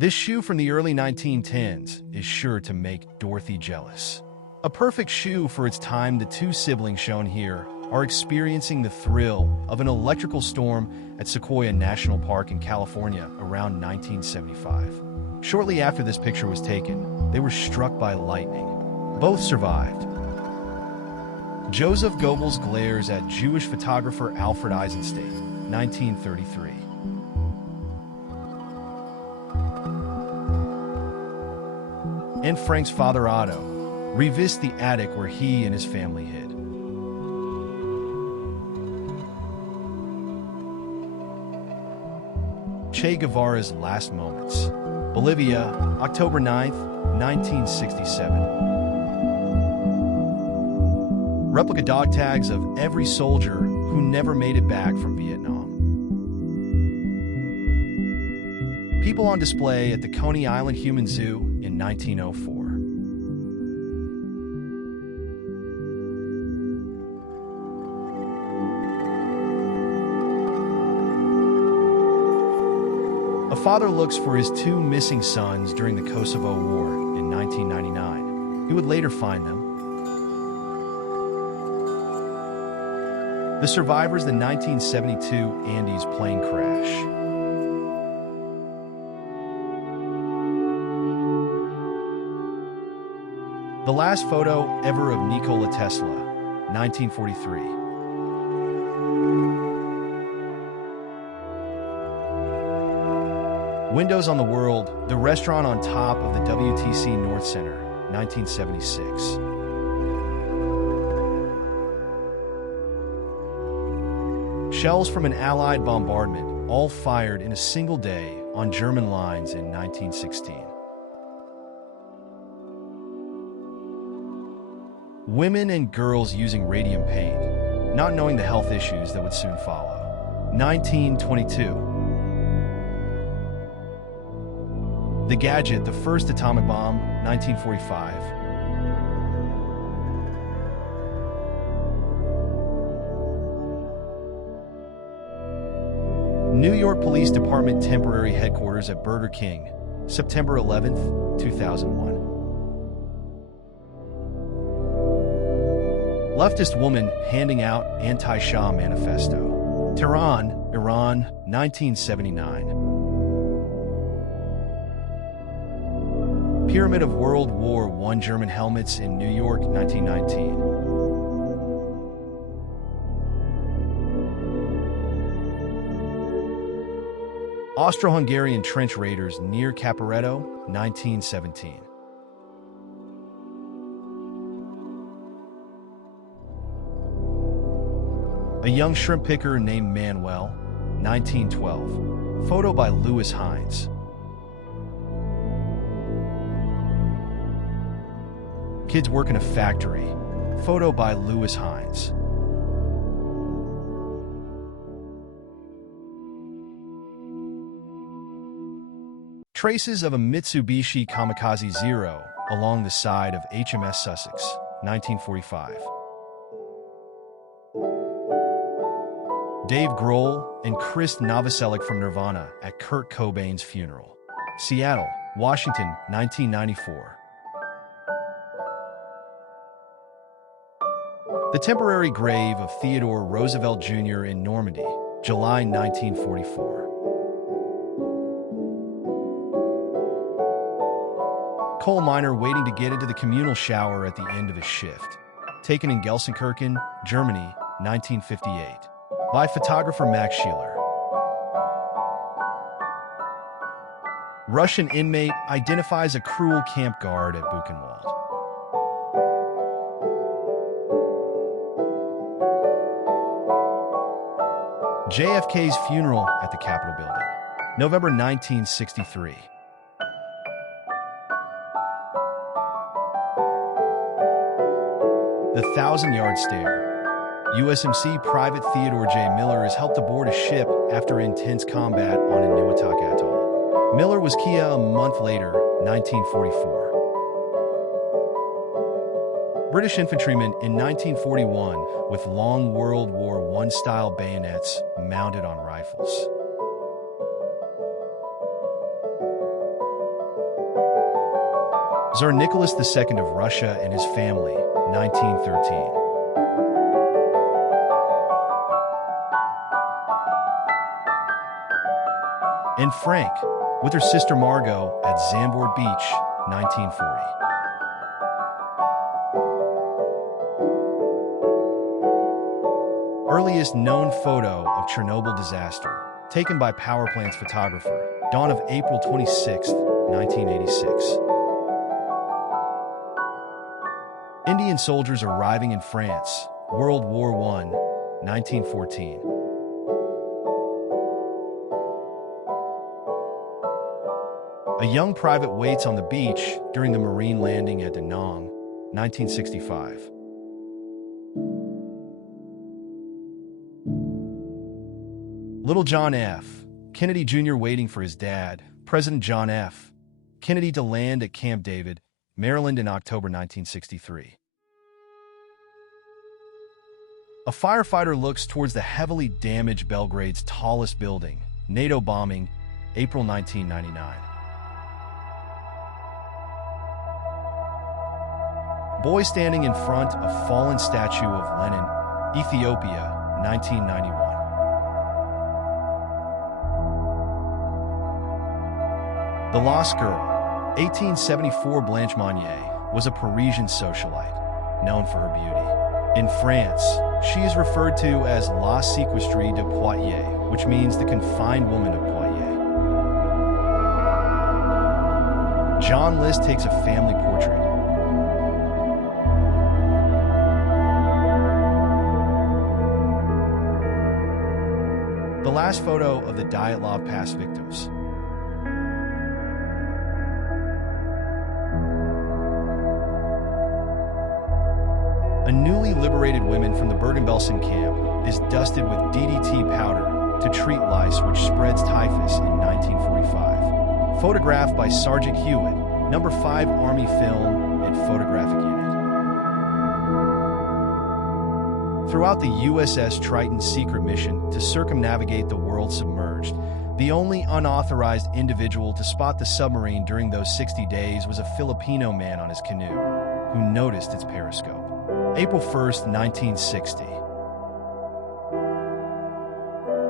This shoe from the early 1910s is sure to make Dorothy jealous. A perfect shoe for its time, the two siblings shown here are experiencing the thrill of an electrical storm at Sequoia National Park in California around 1975. Shortly after this picture was taken, they were struck by lightning. Both survived. Joseph Goebbels glares at Jewish photographer Alfred Eisenstein, 1933. And Frank's father Otto revisits the attic where he and his family hid. Che Guevara's last moments. Bolivia, October 9th, 1967. Replica dog tags of every soldier who never made it back from Vietnam. People on display at the Coney Island Human Zoo in 1904. A father looks for his two missing sons during the Kosovo War in 1999. He would later find them. The survivors, the 1972 Andes plane crash. The last photo ever of Nikola Tesla, 1943. Windows on the World, the restaurant on top of the WTC North Center, 1976. Shells from an Allied bombardment, all fired in a single day on German lines in 1916. Women and girls using radium paint, not knowing the health issues that would soon follow. 1922. The Gadget, the first atomic bomb, 1945. New York Police Department temporary headquarters at Burger King, September 11th, 2001. Leftist woman handing out anti-Shah manifesto. Tehran, Iran, 1979. Pyramid of World War I German helmets in New York, 1919. Austro-Hungarian trench raiders near Caporetto, 1917. A young shrimp picker named Manuel, 1912. Photo by Lewis Hines. Kids work in a factory. Photo by Lewis Hines. Traces of a Mitsubishi Kamikaze Zero along the side of HMS Sussex, 1945. Dave Grohl and Chris Novoselic from Nirvana at Kurt Cobain's funeral. Seattle, Washington, 1994. The temporary grave of Theodore Roosevelt Jr. in Normandy, July 1944. Coal miner waiting to get into the communal shower at the end of his shift. Taken in Gelsenkirchen, Germany, 1958. By photographer Max Sheeler. Russian inmate identifies a cruel camp guard at Buchenwald. JFK's funeral at the Capitol building, November 1963. The 1,000-yard stare. USMC Private Theodore J. Miller is helped aboard a ship after intense combat on Inuitak Atoll. Miller was Kia a month later, 1944. British infantrymen in 1941 with long World War I-style bayonets mounted on rifles. Tsar Nicholas II of Russia and his family, 1913. Anne Frank, with her sister Margot at Zandvoort Beach, 1940. Earliest known photo of Chernobyl disaster, taken by power plant's photographer, dawn of April 26, 1986. Indian soldiers arriving in France, World War I, 1914. A young private waits on the beach during the Marine landing at Da Nang, 1965. Little John F. Kennedy Jr. waiting for his dad, President John F. Kennedy, to land at Camp David, Maryland in October 1963. A firefighter looks towards the heavily damaged Belgrade's tallest building, NATO bombing, April 1999. Boy standing in front of fallen statue of Lenin, Ethiopia, 1991. The Lost Girl, 1874. Blanche Monnier was a Parisian socialite, known for her beauty. In France, she is referred to as La Séquestrée de Poitiers, which means the confined woman of Poitiers. John List takes a family portrait. The last photo of the Dyatlov Pass victims. A newly liberated woman from the Bergen-Belsen camp is dusted with DDT powder to treat lice which spreads typhus in 1945. Photographed by Sergeant Hewitt, No. 5 Army Film and Photographic Unit. Throughout the USS Triton's secret mission to circumnavigate the world submerged, the only unauthorized individual to spot the submarine during those 60 days was a Filipino man on his canoe, who noticed its periscope. April 1st, 1960.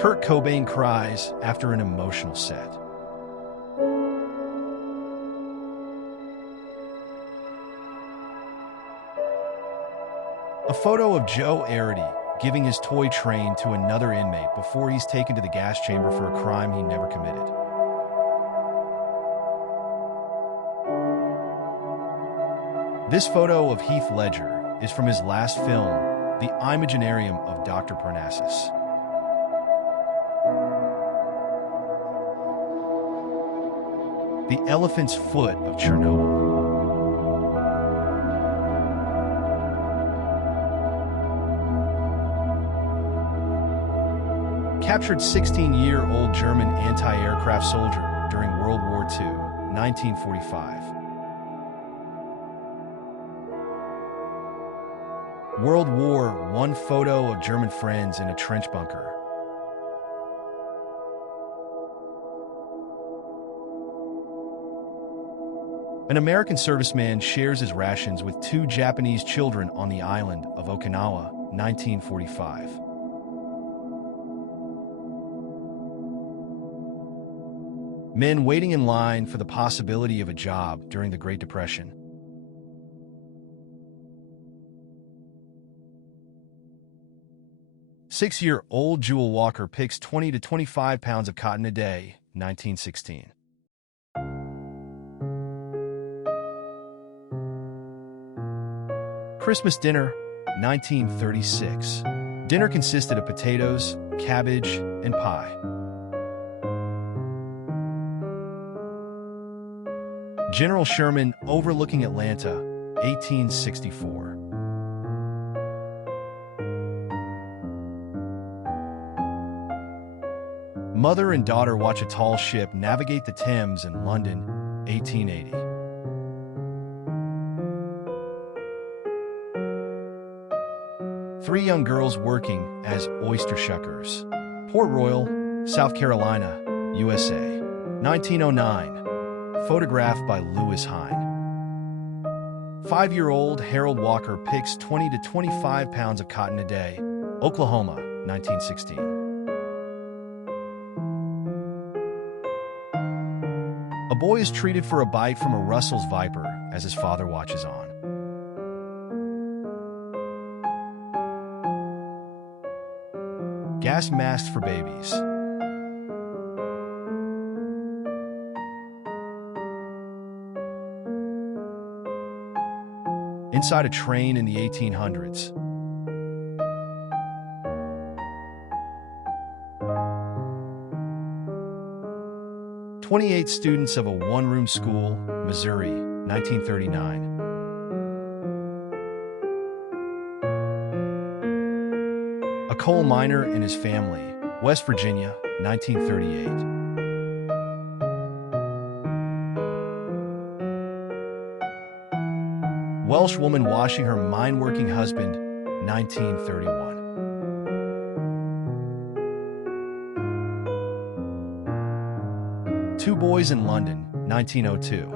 Kurt Cobain cries after an emotional set. A photo of Joe Arity giving his toy train to another inmate before he's taken to the gas chamber for a crime he never committed. This photo of Heath Ledger is from his last film, The Imaginarium of Dr. Parnassus. The Elephant's Foot of Chernobyl. Captured 16-year-old German anti-aircraft soldier during World War II, 1945. World War I photo of German friends in a trench bunker. An American serviceman shares his rations with 2 Japanese children on the island of Okinawa, 1945. Men waiting in line for the possibility of a job during the Great Depression. Six-year-old Jewel Walker picks 20 to 25 pounds of cotton a day, 1916. Christmas dinner, 1936. Dinner consisted of potatoes, cabbage, and pie. General Sherman overlooking Atlanta, 1864. Mother and daughter watch a tall ship navigate the Thames in London, 1880. Three young girls working as oyster shuckers. Port Royal, South Carolina, USA, 1909. Photographed by Lewis Hine. 5-year-old Harold Walker picks 20 to 25 pounds of cotton a day. Oklahoma, 1916. A boy is treated for a bite from a Russell's viper as his father watches on. Gas masks for babies. Inside a train in the 1800s. "28 students of a one-room school, Missouri, 1939. A coal miner and his family, West Virginia, 1938. Welsh woman washing her mine-working husband, 1931. Two boys in London, 1902.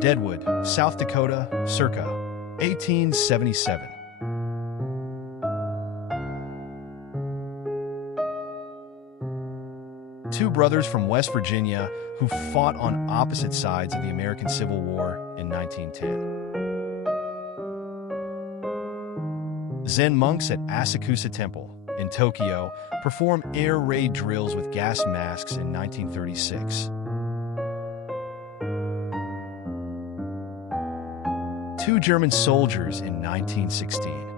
Deadwood, South Dakota, circa 1877. Two brothers from West Virginia who fought on opposite sides of the American Civil War in 1910. Zen monks at Asakusa Temple in Tokyo perform air raid drills with gas masks in 1936. Two German soldiers in 1916.